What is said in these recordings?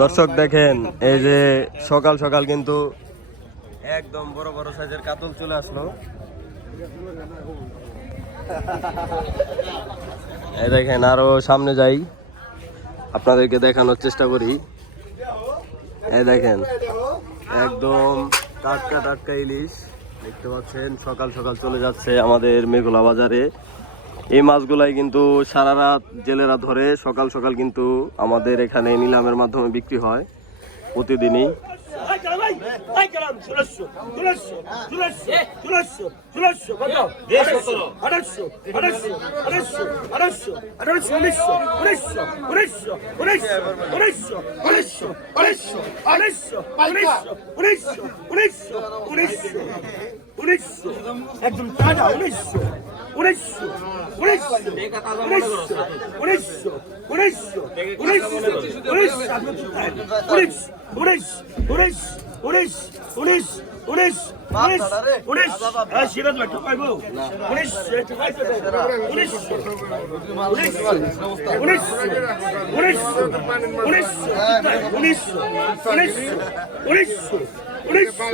দর্শক দেখেন, এই যে সকাল সকাল কিন্তু একদম বড় বড় সাইজের কাতল চলে আসলো। এই দেখেন, আরও সামনে যাই। আপনাদেরকে দেখানোর চেষ্টা করি। এই দেখেন একদম টাটকা টাটকা ইলিশ। দেখতে পাচ্ছেন, সকাল সকাল চলে যাচ্ছে আমাদের মেঘলা বাজারে। এই মাছগুলাই কিন্তু সারা রাত জেলেরা ধরে, সকাল সকাল কিন্তু আমাদের এখানে নিলামের মাধ্যমে বিক্রি হয় প্রতিদিনই। আই কালাম ষোলোশো ষোলোশো ষোলোশো ষোলোশো ষোলোশো কত আঠাশশো উনিশশো উনিশশো উনিশশো উনিশশো উনিশশো উনিশশো উনিশশো উনিশশো উনিশশো উনিশশো উনিশশো উনিশশো একদম তাজা উনিশশো উনিশশো উনিশশো উনিশশো উনিশশো উনিশশো উনিশশো উনিশশো আপনি কোথায় উনিশ উনিশ উনিশ উনিশ উনিশ উনিশ উনিশ হ্যাঁ সিরাজ ভাই ঠকাইব উনিশ উনিশ উনিশ উনিশ উনিশ উনিশ উনিশ উনিশ উনিশ উনিশশো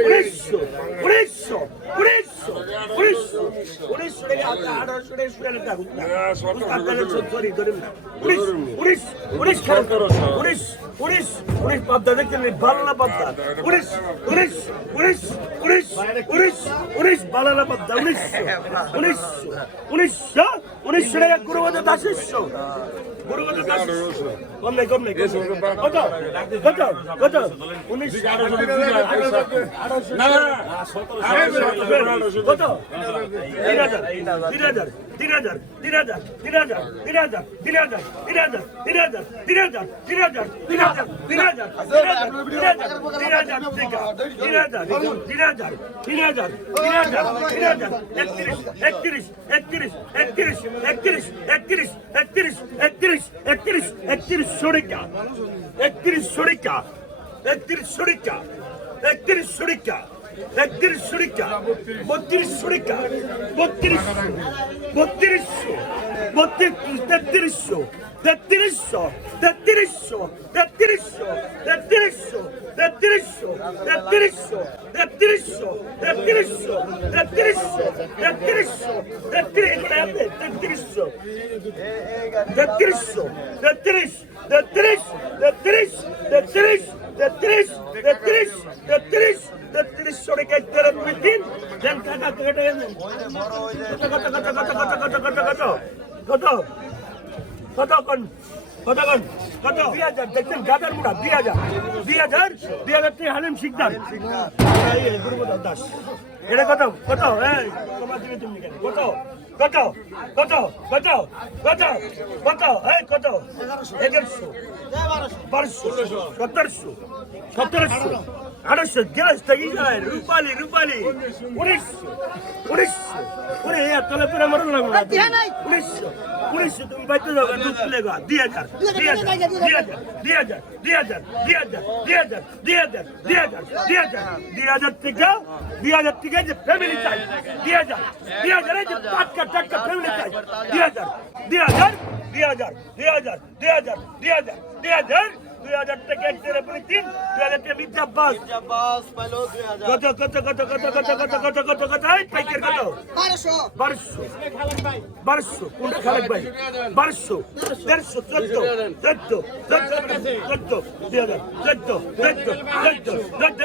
উনিশশো উনিশশো উনিশশো উনিশশো উনিশশো আঠারোশো উনিশ উনিশ উনিশ উনিশ উনিশ উনিশ পাবদা দেখতে নেই পাবদা উনিশ উনিশ উনিশ উনিশ উনিশ উনিশ বাংলা পাবদা উনিশশো উনিশশো উনিশশো উনিশশো টাকা গুরুবাদা দাসেশো গুরুবাদা দাসেশো কম নেই কম নেই কত? কত? কত? উনিশ কত? তিন হাজার। তিন হাজার। তিন হাজার তিন হাজার তিন হাজার তিন হাজার তিন হাজার তিন হাজার তিন হাজার তিন হাজার তিন হাজার তিন হাজার তিন হাজার তিন হাজার তিন হাজার তিন হাজার তিন হাজার তিন হাজার তিন হাজার তিন হাজার একত্রিশ একত্রিশ একত্রিশ একত্রিশ একত্রিশ একত্রিশ একত্রিশ একত্রিশ একত্রিশ একত্রিশ সরিকা একত্রিশ সরিকা একত্রিশ সরিকা একত্রিশ সরিকা একত্রিশ সরিকা বত্রিশ সরিকা বত্রিশশো বত্রিশশো বত্রিশ তেত্রিশশো তেত্রিশশো তেত্রিশশো তেত্রিশশো তেত্রিশশো তেত্রিশশো তেত্রিশশো তেত্রিশশো তেত্রিশশো তেত্রিশশো তেত্রিশশো তেত্রিশ তেত্রিশশো তেত্রিশশো তেত্রিশ তেত্রিশ তেত্রিশ তেত্রিশ তেত্রিশ তেত্রিশ তেত্রিশ তেত্রিশশো টাকা তেরো দুই তিন দেন টাকা কেটে কত কত কত কত কত কত কত কত কত কত কোন কত দুই হাজার দেখছেন গাদার মুড়া দুই হাজার দুই হাজার দুই হাজার তুই হালিম শিকদার গুরুপদ দাস এটা কত কত এই তোমার দিকে তুমি কত কত কত কত কত কত এই কত এগারোশো বারোশো সতেরোশো সতেরোশো আড়াইশো গ্যাস থেকে যায় রূপালি রূপালি উনিশশো উনিশশো ওরে তলে পুরো মরণ লাগল উনিশশো উনিশশো তুমি বাইতে যাও দুধ তুলে গা দুই হাজার দুই হাজার দুই হাজার দুই হাজার দুই হাজার দুই হাজার দুই হাজার দুই হাজার দুই হাজার দুই হাজার দুই হাজার থেকে দুই হাজার থেকে যে ফ্যামিলি চাই બે હજાર બે હજાર પાંચ કર ચાર કર ફેમિલી થાય બે હજાર બે હજાર બે હજાર બે હજાર બે હજાર બે હજાર બે હજાર দুই হাজার টাকা এক দেড় পুরি তিন দুই হাজার টাকা মির্জা বাস কত কত কত কত কত কত কত কত কত এই কত বারোশো বারোশো কোনটা খালেক ভাই বারোশো দেড়শো চোদ্দ চোদ্দ চোদ্দ চোদ্দ দুই হাজার চোদ্দ চোদ্দ চোদ্দ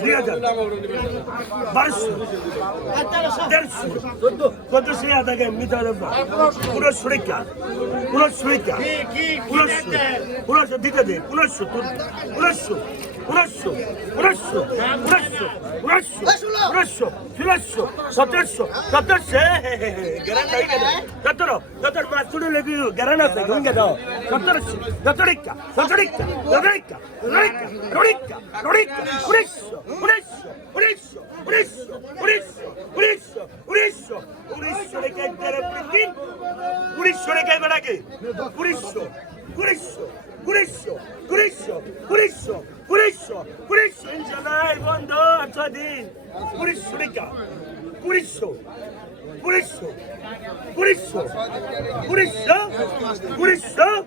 দুই হাজার বারোশো দেড়শো কত সে আধা গে মিটা পুরো সুরিকা পুরো সুরিকা উনিশশো উনিশশো দিতে দে উনিশশো উনিশশো উনিশশো উনিশশো উনিশশো উনিশশো উনিশশো ষোলশো সতেরোশো সতেরোশো সতেরো সতেরো পাঁচ ছোট লেগে গ্যারান আছে ঘুমিয়ে দাও উনিশশো উনিশশো উনিশশো Unisho, unisho, unisho, unisho, unisho leke dere prikin, unisho leke berake, unisho, unisho, unisho, unisho, unisho, unisho, unisho, injanai bondo atadin, unisho leka, unisho, unisho, unisho, unisho, unisho,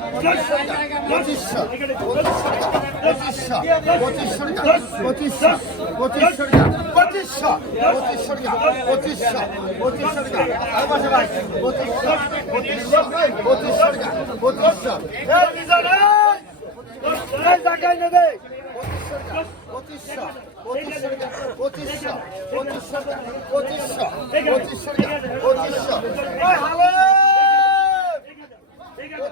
পঁচিশশো পঁচিশশো পঁচিশশো পঁচিশশো পঁচিশশো পঁচিশশো পঁচিশশো পঁচিশশো পঁচিশশো পঁচিশশো পঁচিশশো পঁচিশশো পঁচিশশো পঁচিশশো টাকা পঁচিশশো পঁচিশশো পঁচিশশো পঁচিশশো পঁচিশশো পঁচিশশো পঁচিশশো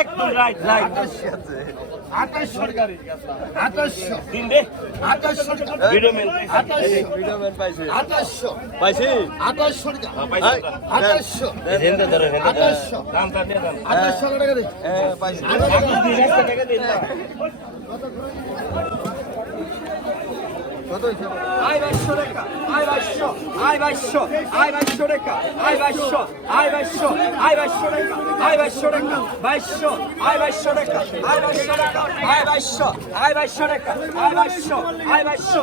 একদম রাইট রাইট আঠাশশোর গাড়ি আঠাশশো। দিন রে আঠাশশো ভিডিও মেল ভিডিও মেল পাইছে আঠাশশো। পাইছে আঠাশশোর আঠাশশো আঠাশশো টাকা দে। আয় বাইশশো রেখা আয় বাইশশো আয় বাইশশো আয় বাইশশো রেখা আয় বাইশশো আয় বাইশশো আয় বাইশশো রেখা আয় বাইশশো রেখা বাইশশো আয় বাইশশো রেখা আয় বাইশশো রেখা আয় বাইশশো আয় বাইশশো রেখা আয় বাইশশো আয় বাইশশো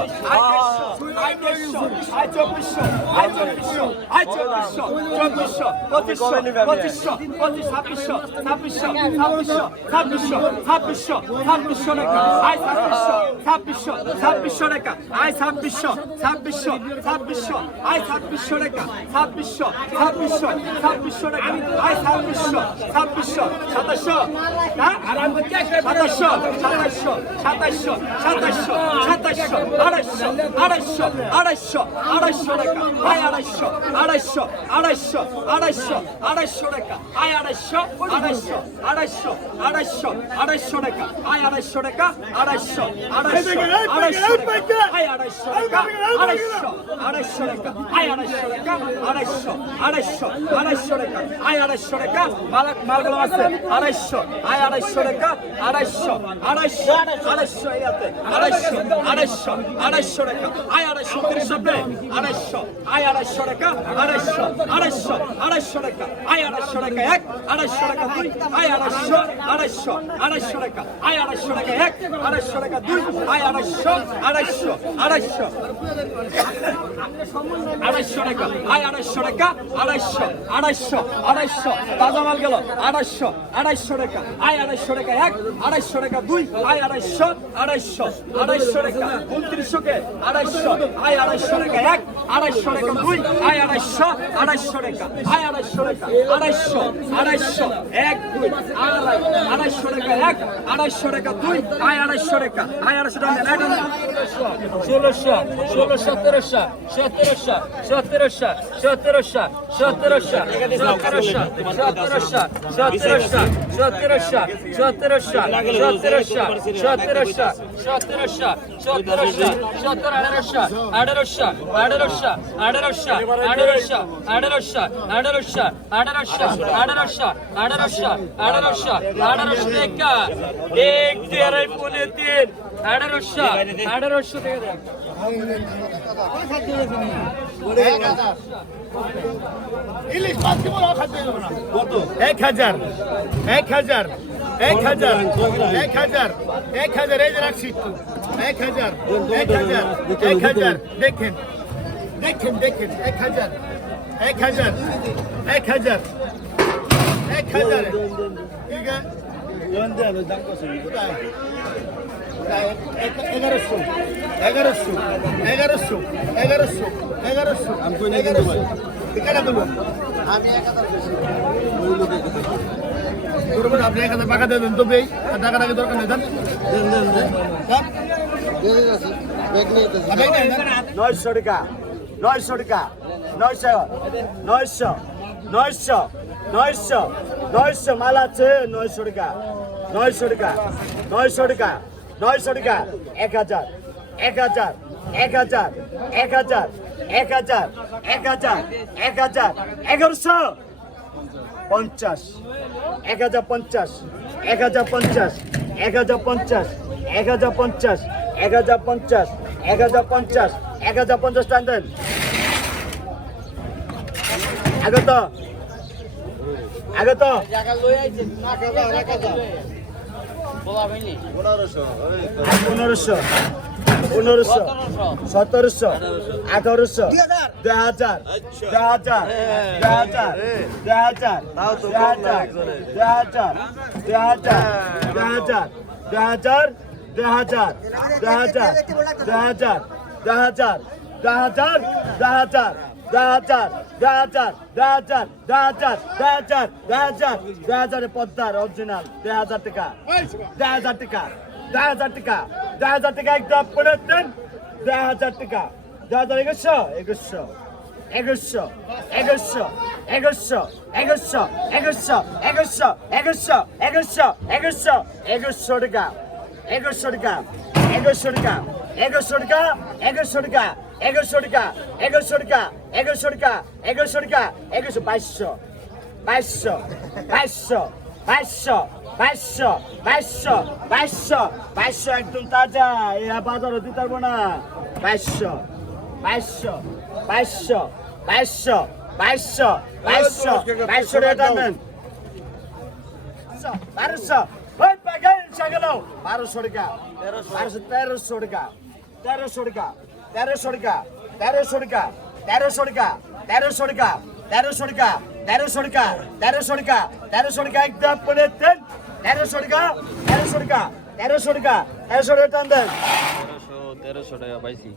আয় তেইশশো আয় চব্বিশশো আয় চব্বিশশো আয় চব্বিশশো চব্বিশশো পঁচিশশো পঁচিশশো পঁচিশ ছাব্বিশশো ছাব্বিশশো ছাব্বিশশো ছাব্বিশশো ছাব্বিশশো ছাব্বিশশো রেখা আয় ছাব্বিশশো ছাব্বিশশো ছাব্বিশশো রেখা আই ছাব্বিশশো ছাব্বিশশো ছাব্বিশশো আই ছাব্বিশশো টাকা ছাব্বিশশো ছাব্বিশশো ছাব্বিশশো টাকা আই ছাব্বিশশো ছাব্বিশশো সাতাশশো হ্যাঁ সাতাশশো সাতাশশো সাতাশশো সাতাশশো সাতাশশো আড়াইশো আড়াইশো আড়াইশো আড়াইশো টাকা আই আড়াইশো আড়াইশো আড়াইশো আড়াইশো আড়াইশো টাকা আই আড়াইশো আড়াইশো আড়াইশো আড়াইশো আড়াইশো টাকা আই আড়াইশো টাকা আড়াইশো আড়াইশো আড়াইশো আই আড়াইশো টাকা আড়াইশো আড়াইশো টাকা আই আড়াইশো টাকা আড়াইশো আড়াইশো আড়াইশো টাকা আই আড়াইশো টাকা মালাক মালগুলো আছে আড়াইশো আই আড়াইশো টাকা আড়াইশো আড়াইশো আড়াইশো ইয়াতে আড়াইশো আড়াইশো আড়াইশো টাকা আই আড়াইশো তিরিশ আড়াইশো আই আড়াইশো টাকা আড়াইশো আড়াইশো আড়াইশো টাকা আই আড়াইশো টাকা এক আড়াইশো টাকা দুই আই আড়াইশো আড়াইশো আড়াইশো টাকা আড়াইশো আড়াইশো আড়াইশো। আড়াইশো টাকা। আই আড়াইশো টাকা, আড়াইশো আড়াইশো আড়াইশো। তাজা মাল আড়াইশো আড়াইশো টাকা। আই আড়াইশো টাকা এক, আড়াইশো টাকা দুই। আই আড়াইশো আড়াইশো আড়াইশো টাকা। উনত্রিশশো আড়াইশো। আই আড়াইশো টাকা এক, আড়াইশো টাকা দুই। আই আড়াইশো আড়াইশো টাকা। আই আড়াইশো টাকা, আড়াইশো আড়াইশো এক, দুই। আড়াই আড়াইশো টাকা এক, আড়াইশো টাকা দুই। আই আড়াইশো টাকা। আই আড়াইশো টাকা ষোলোশো ষোলো সতেরোশো সতেরোশো সতেরোশো সতেরোশো সতেরোশো সতেরোশো সতেরোশো সতেরোশো সতেরোশো সতেরোশো সতেরোশো সতেরোশো সতেরোশো সতেরোশো সতেরো আঠারোশো আঠারোশো আঠারোশো আঠারোশো আঠারোশো আঠারোশো আঠারোশো আঠারোশো আঠারোশো আঠারোশো আঠারোশো আঠারোশো এক দুই আড়াই পনেরো তিন আঠারোশো আঠারোশো দেন এক হাজার এক হাজার এক হাজার এক হাজার এক হাজার এক হাজার এই যে রাখছি একটু। এক হাজার এক হাজার এক হাজার দেখেন দেখেন দেখেন এক হাজার এক হাজার এক হাজার এক হাজার ঠিক আছে কোথায়? কোথায়? এক- এগারোশো এগারোশো এগারোশো এগারোশো এগারোশো এগারোশো ঠিকানা দেবো করবেন আপনি এক হাজার টাকা দেবেন তো বেই আর টাকা টাকা দরকার নেই দেন। দেন দেন দেন। নয়শো টাকা নয়শো টাকা নয়শো নয়শো নয়শো নয়শো নয়শো মাল আছে নয়শো টাকা নয়শো টাকা নয়শো টাকা নয়শো টাকা এক হাজার এক হাজার এক হাজার এক হাজার এক হাজার এক হাজার এক হাজার এগারোশো। পঞ্চাশ এক হাজার পঞ্চাশ এক হাজার পঞ্চাশ এক হাজার পঞ্চাশ এক হাজার পঞ্চাশ এক হাজার পঞ্চাশ এক হাজার পঞ্চাশ এক হাজার পঞ্চাশ টান দেন। আগত আগত। পনেরোশো পনেরোশো সতেরোশো আঠারোশো দুই হাজার দুই হাজার দুই হাজার দুই হাজার দুই হাজার দুই হাজার দুই হাজার দুই হাজার দুই হাজার দুই হাজার দুই হাজার দুই হাজার দুই হাজার দুই হাজার পদ্মার অরিজিনাল দুই হাজার টাকা দুই হাজার টাকা দুই হাজার টাকা দুই হাজার টাকা একদম পনেরো দেন দুই হাজার টাকা দুই হাজার একুশশো একুশশো একুশশো একুশশো একুশশো একুশশো একুশশো একুশশো একুশশো একুশশো একুশশো একুশশো টাকা একুশশো টাকা একুশশো টাকা একুশশো টাকা একুশশো টাকা একুশশো টাকা একুশশো টাকা একুশশো টাকা একুশশো টাকা একুশশো বাইশশো বাইশশো বাইশশো বাইশশো বাইশশো বাইশশো বাইশশো বাইশশো একদম তাজা এ বাজারও দিতে পারব না বাইশশো বাইশশো বাইশশো বাইশশো বাইশশো বাইশশো বাইশশো টাকা দেন বারোশো ওই পাগল ছাগল বারোশো টাকা বারোশো তেরোশো টাকা তেরোশো টাকা তেরোশো টাকা তেরোশো টাকা তেরোশো টাকা একদম পড়ে দেন তেরোশো টাকা তেরোশো টাকা তেরোশো টাকা তেরোশো টাকা পাইছি।